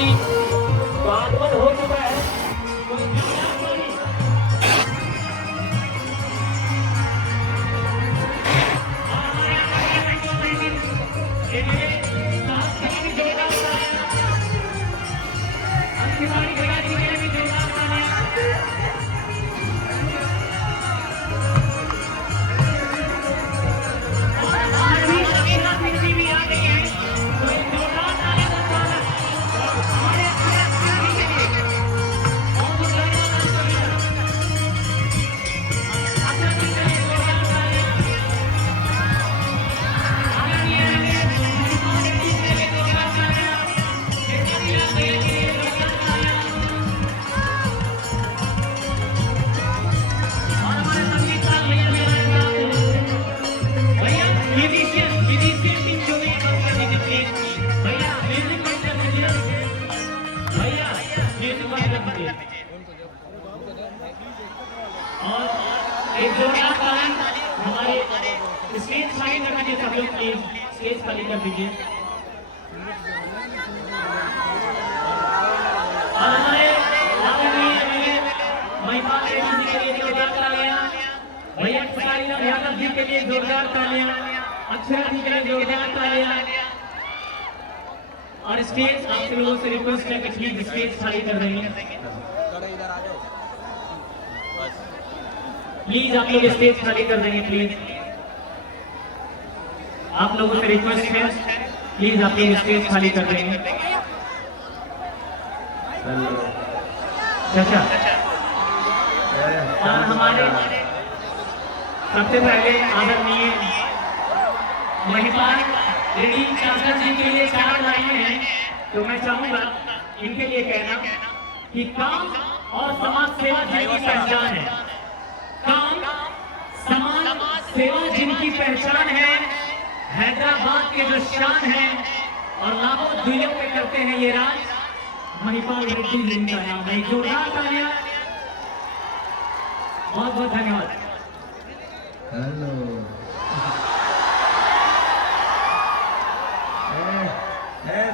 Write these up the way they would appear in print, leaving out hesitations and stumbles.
जी तो आगमन हो चुका है। और एक जोरदार ताली हमारे स्टेज खाली कर दीजिए सब लोग प्लीज, स्टेज खाली कर दीजिए। और हमारे महिपाल रेड्डी जी के लिए जोरदार तालियां, भैया खेसारीलाल यादव जी के लिए जोरदार तालियां, अक्षरा जी के लिए जोरदार तालियां। और स्टेज आप लोगों से रिक्वेस्ट है कि प्लीज स्टेज खाली कर देंगे, प्लीज आप लोग स्टेज खाली कर देंगे प्लीज, आप लोगों से रिक्वेस्ट है प्लीज आप लोग स्टेज खाली कर देंगे। चाचा और हमारे सबसे पहले आदरणीय महिपाल रेड्डी चाचा जी के लिए 4 लाइनें हैं, तो मैं चाहूंगा इनके लिए कहना कि काम और समाज सेवा जिनकी पहचान है, काम समाज सेवा जिनकी पहचान है, हैदराबाद के जो शान है और लाखों दुनिया पे करते हैं ये राज, महिपाल रेड्डी जी का नाम है। जोरदार तालियां, बहुत बहुत धन्यवाद। हेलो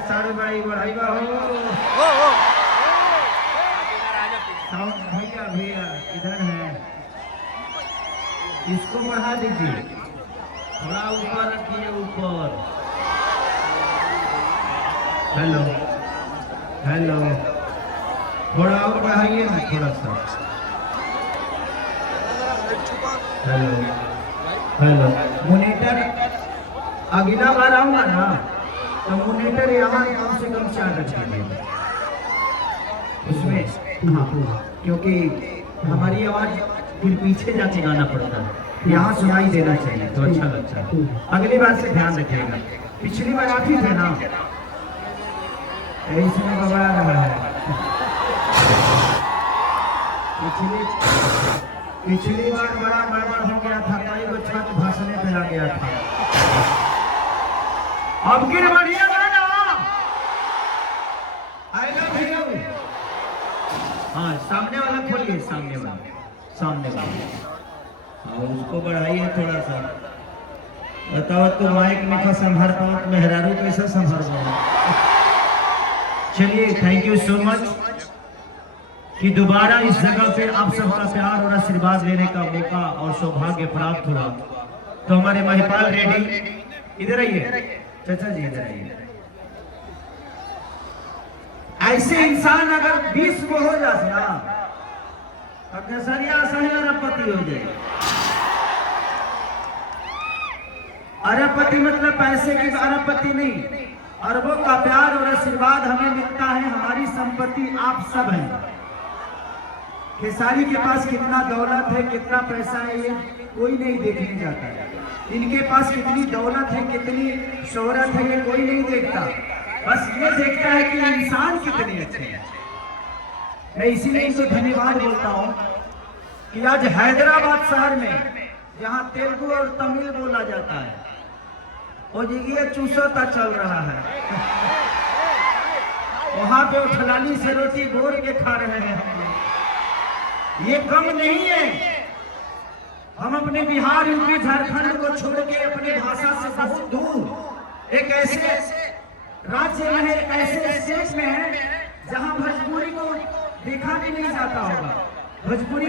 सारू भाई बढ़ाई हो भैया भैया इधर है, इसको बढ़ा दीजिए, थोड़ा ऊपर रखिए ऊपर। हेलो हेलो थोड़ा और बढ़ाइए ना थोड़ा सा। हेलो हेलो मोनीटर अगला बार आऊंगा ना तो मोनीटर यहाँ कम से कम 4 रखिए उसमें, हाँ क्योंकि हमारी आवाज फिर पीछे जाके गाना पड़ता है, यहाँ सुनाई देना चाहिए तो अच्छा लगता है। अगली बार से ध्यान रखिएगा, पिछली बार आप ही थे ना, इसमें घबरा रहा है। पिछली बार बड़ा गड़बड़ हो गया था, कई को छत भाषण पे आ गया था। अब गिर बढ़िया गाना आई लव यू। हाँ सामने वाला खोलिए, सामने वाला और उसको बढ़ाइए थोड़ा सा। बताओ तो माइक में तो संभाल पाओ, मेहरारू कैसा संभाल पाओ। चलिए थैंक यू सो मच कि दोबारा इस जगह पे आप सबका प्यार और आशीर्वाद लेने का मौका और सौभाग्य प्राप्त हुआ। तो हमारे महिपाल रेड्डी इधर आइए, चाचा जी इधर आइए। ऐसे इंसान अगर 20 को हो जाए ना तो केसरिया सही अरबपति हो जाए। अरबपति मतलब पैसे की अरबपति नहीं, अरबों का प्यार और आशीर्वाद हमें मिलता है। हमारी संपत्ति आप सब हैं। खेसारी के पास कितना दौलत है, कितना पैसा है, ये कोई नहीं देखने जाता है। इनके पास कितनी दौलत है, कितनी शोहरत है, ये कोई नहीं देखता। बस ये देखता है कि इंसान कितने अच्छे हैं। मैं इसीलिए इनको धन्यवाद बोलता हूँ कि आज हैदराबाद शहर में जहाँ तेलुगु और तमिल बोला जाता है वो जगह चूसोता चल रहा है। वहां पे उठलाली से रोटी बोर के खा रहे हैं हम लोग। ये कम नहीं है। हम अपने बिहार, यूपी, झारखंड को छोड़ के अपनी भाषा से बहुत दूर एक ऐसे राज्य आज जो है ऐसे स्टेज में है जहां भोजपुरी को देखा भी नहीं जाता होगा। भोजपुरी